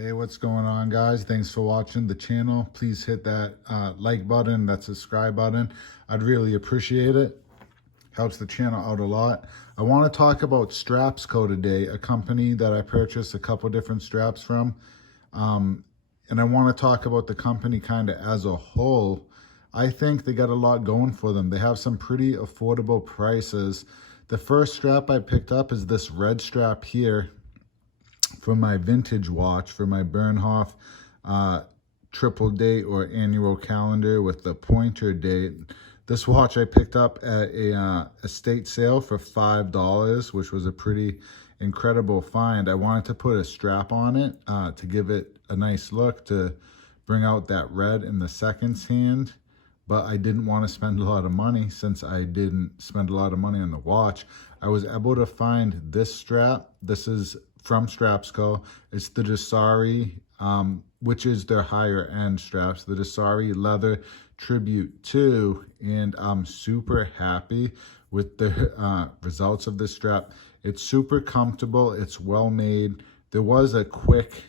Hey, what's going on, guys? Thanks for watching the channel. Please hit that like button, that subscribe button. I'd really appreciate it. Helps the channel out a lot. I want to talk about StrapsCo today, a company that I purchased a couple different straps from. And I want to talk about the company kind of as a whole. I think they got a lot going for them. They have some pretty affordable prices. The first strap I picked up is this red strap here for my vintage watch, for my Bernhoff triple date or annual calendar with the pointer date. This watch I picked up at a estate sale for $5, which was a pretty incredible find. I wanted to put a strap on it to give it a nice look, to bring out that red in the seconds hand, but I didn't want to spend a lot of money. Since I didn't spend a lot of money on the watch, I was able to find this strap. This is from StrapsCo. It's the Desari, which is their higher end straps, the Desari Leather Tribute 2, and I'm super happy with the results of this strap. It's super comfortable, it's well made. There was a quick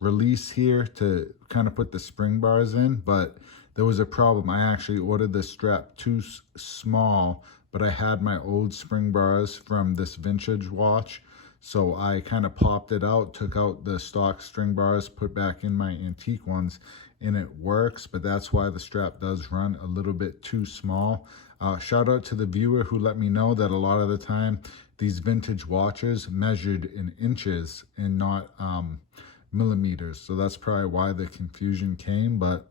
release here to kind of put the spring bars in, but there was a problem. I actually ordered this strap too small, but I had my old spring bars from this vintage watch, so I kind of popped it out, took out the stock string bars, put back in my antique ones, and it works. But that's why the strap does run a little bit too small. Shout out to the viewer who let me know that a lot of the time these vintage watches measured in inches and not millimeters, so that's probably why the confusion came. But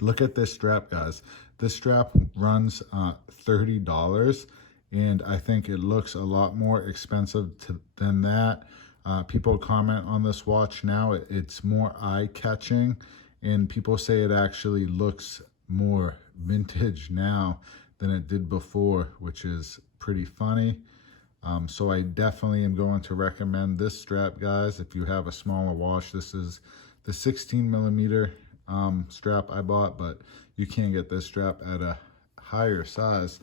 look at this strap, guys. This strap runs $30, and I think it looks a lot more expensive than that. People comment on this watch now, it's more eye-catching, and people say it actually looks more vintage now than it did before, which is pretty funny. So I definitely am going to recommend this strap, guys. If you have a smaller watch, this is the 16 millimeter strap I bought, but you can get this strap at a higher size.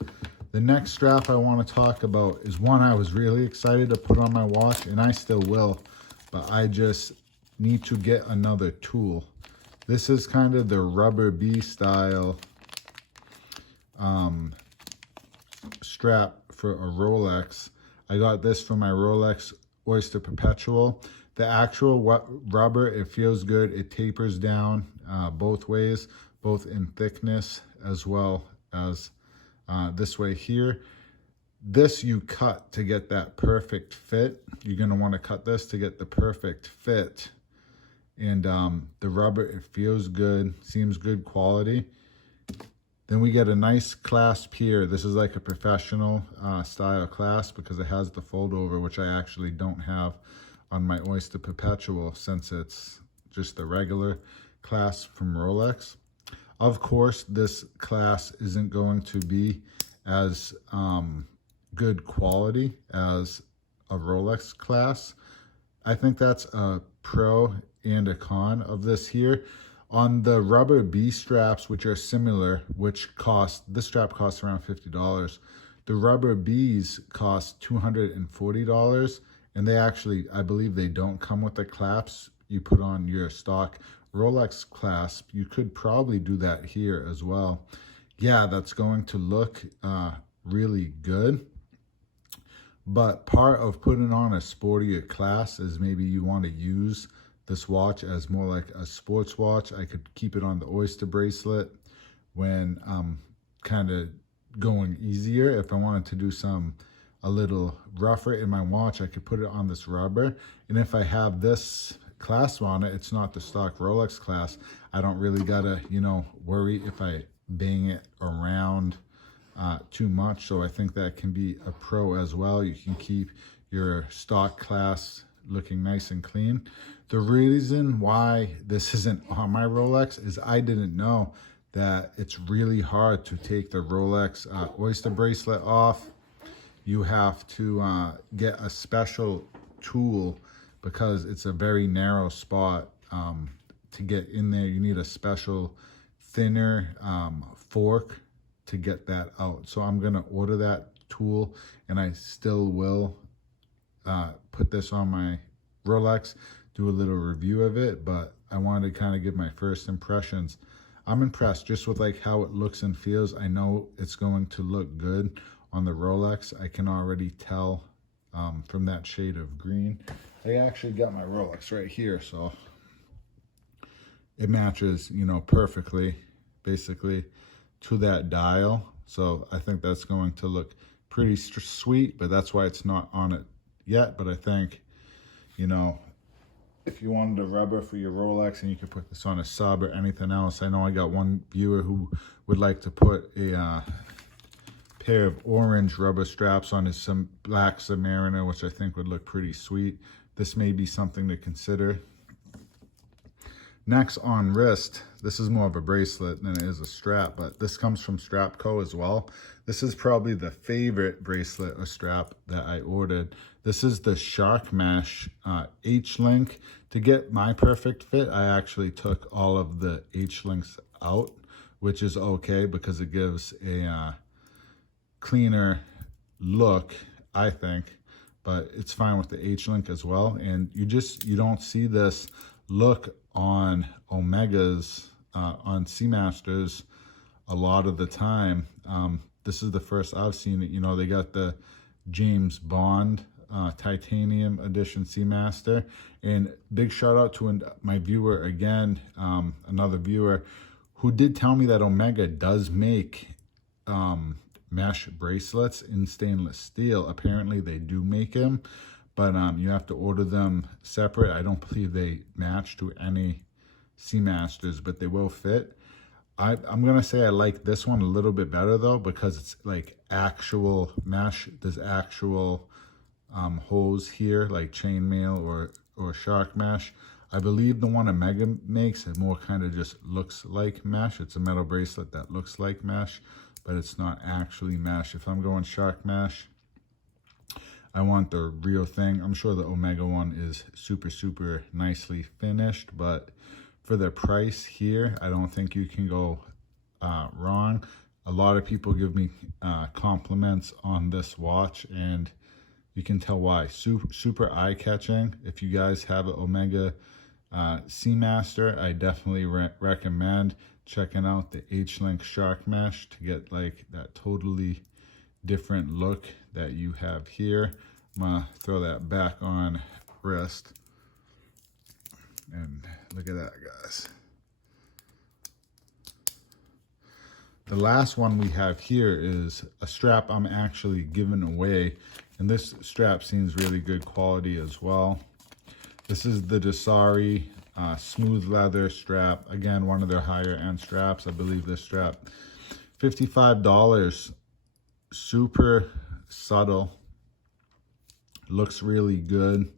The next strap I want to talk about is one I was really excited to put on my watch, and I still will, but I just need to get another tool. This is kind of the rubber B style strap for a Rolex. I got this from my Rolex Oyster Perpetual. The actual rubber, it feels good. It tapers down both ways, both in thickness as well as this way here. This you cut to get that perfect fit. You're going to want to cut this to get the perfect fit. And the rubber, it feels good, seems good quality. Then we get a nice clasp here. This is like a professional style clasp because it has the fold over, which I actually don't have on my Oyster Perpetual, since it's just the regular clasp from Rolex. Of course, this clasp isn't going to be as good quality as a Rolex clasp. I think that's a pro and a con of this here. On the rubber B straps, which are similar, which this strap costs around $50. The rubber Bs cost $240, and they actually, I believe they don't come with the clasp you put on your stock Rolex clasp. You could probably do that here as well. Yeah, that's going to look really good. But part of putting on a sportier clasp is maybe you want to use this watch as more like a sports watch. I could keep it on the Oyster bracelet when I'm kind of going easier. If I wanted to do a little rougher in my watch, I could put it on this rubber. And if I have this clasp on it, it's not the stock Rolex clasp. I don't really gotta, worry if I bang it around too much. So I think that can be a pro as well. You can keep your stock clasp looking nice and clean. The reason why this isn't on my Rolex is I didn't know that it's really hard to take the Rolex Oyster bracelet off. You have to get a special tool because it's a very narrow spot to get in there. You need a special thinner fork to get that out. So I'm gonna order that tool, and I still will put this on my Rolex do a little review of it, but I wanted to kind of give my first impressions. I'm impressed just with like how it looks and feels. I know it's going to look good on the Rolex. I can already tell from that shade of green. I actually got my Rolex right here, so it matches, you know, perfectly, basically, to that dial. So I think that's going to look pretty sweet, but that's why it's not on it yet. But I think, you know, if you wanted a rubber for your Rolex and you could put this on a sub or anything else. I know I got one viewer who would like to put a pair of orange rubber straps on his black Submariner, which I think would look pretty sweet. This may be something to consider. Next, on wrist, this is more of a bracelet than it is a strap, but this comes from StrapsCo as well. This is probably the favorite bracelet or strap that I ordered. This is the Shark Mesh HLink. To get my perfect fit, I actually took all of the HLinks out, which is okay because it gives a cleaner look, I think, but it's fine with the HLink as well. And you don't see this look on Omegas, on Seamasters a lot of the time. This is the first I've seen it. You know, they got the James Bond titanium edition Seamaster, and big shout out to my viewer again, another viewer who did tell me that Omega does make mesh bracelets in stainless steel. Apparently they do make them, but you have to order them separate. I don't believe they match to any Seamasters, but they will fit. I'm gonna say I like this one a little bit better though, because it's like actual mesh. There's actual holes here, like chainmail or shark mesh. I believe the one Omega makes it more kind of just looks like mesh. It's a metal bracelet that looks like mesh, but it's not actually mesh. If I'm going shark mesh, I want the real thing. I'm sure the Omega one is super, super nicely finished, but for the price here, I don't think you can go wrong. A lot of people give me compliments on this watch, and you can tell why. Super eye-catching. If you guys have an Omega Seamaster, I definitely recommend checking out the HLink Shark Mesh to get like that totally different look that you have here. I'm gonna throw that back on wrist, and look at that, guys. The last one we have here is a strap I'm actually giving away, and this strap seems really good quality as well. This is the Desari smooth leather strap. Again, one of their higher end straps. I believe this strap, $55. Super subtle. Looks really good.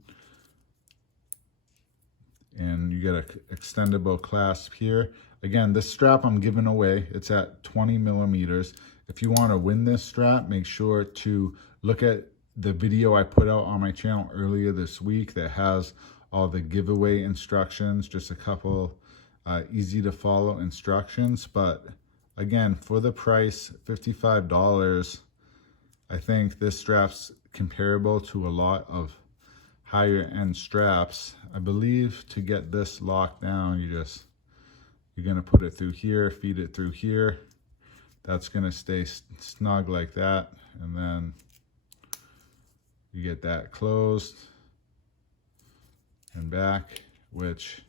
And you get an extendable clasp here. Again, this strap I'm giving away. It's at 20 millimeters. If you want to win this strap, make sure to look at the video I put out on my channel earlier this week that has all the giveaway instructions, just a couple easy to follow instructions. But again, for the price, $55, I think this strap's comparable to a lot of higher end straps. I believe to get this locked down, you're gonna put it through here, feed it through here. That's gonna stay snug like that, and then you get that closed and back, which,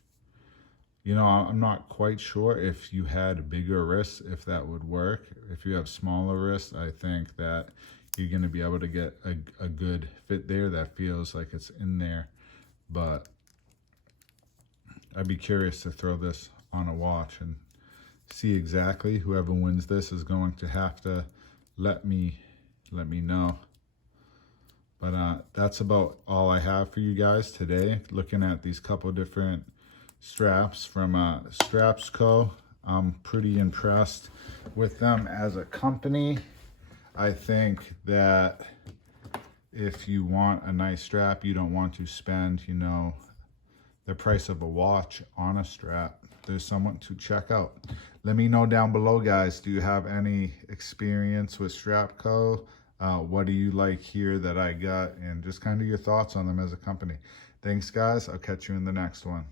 you know, I'm not quite sure if you had bigger wrists, if that would work. If you have smaller wrists, I think that you're going to be able to get a good fit there that feels like it's in there. But I'd be curious to throw this on a watch and see exactly. Whoever wins this is going to have to let me know. But that's about all I have for you guys today. Looking at these couple different straps from StrapsCo. I'm pretty impressed with them as a company. I think that if you want a nice strap, you don't want to spend, you know, the price of a watch on a strap. There's someone to check out. Let me know down below, guys. Do you have any experience with StrapsCo? What do you like here that I got? And just kind of your thoughts on them as a company. Thanks, guys. I'll catch you in the next one.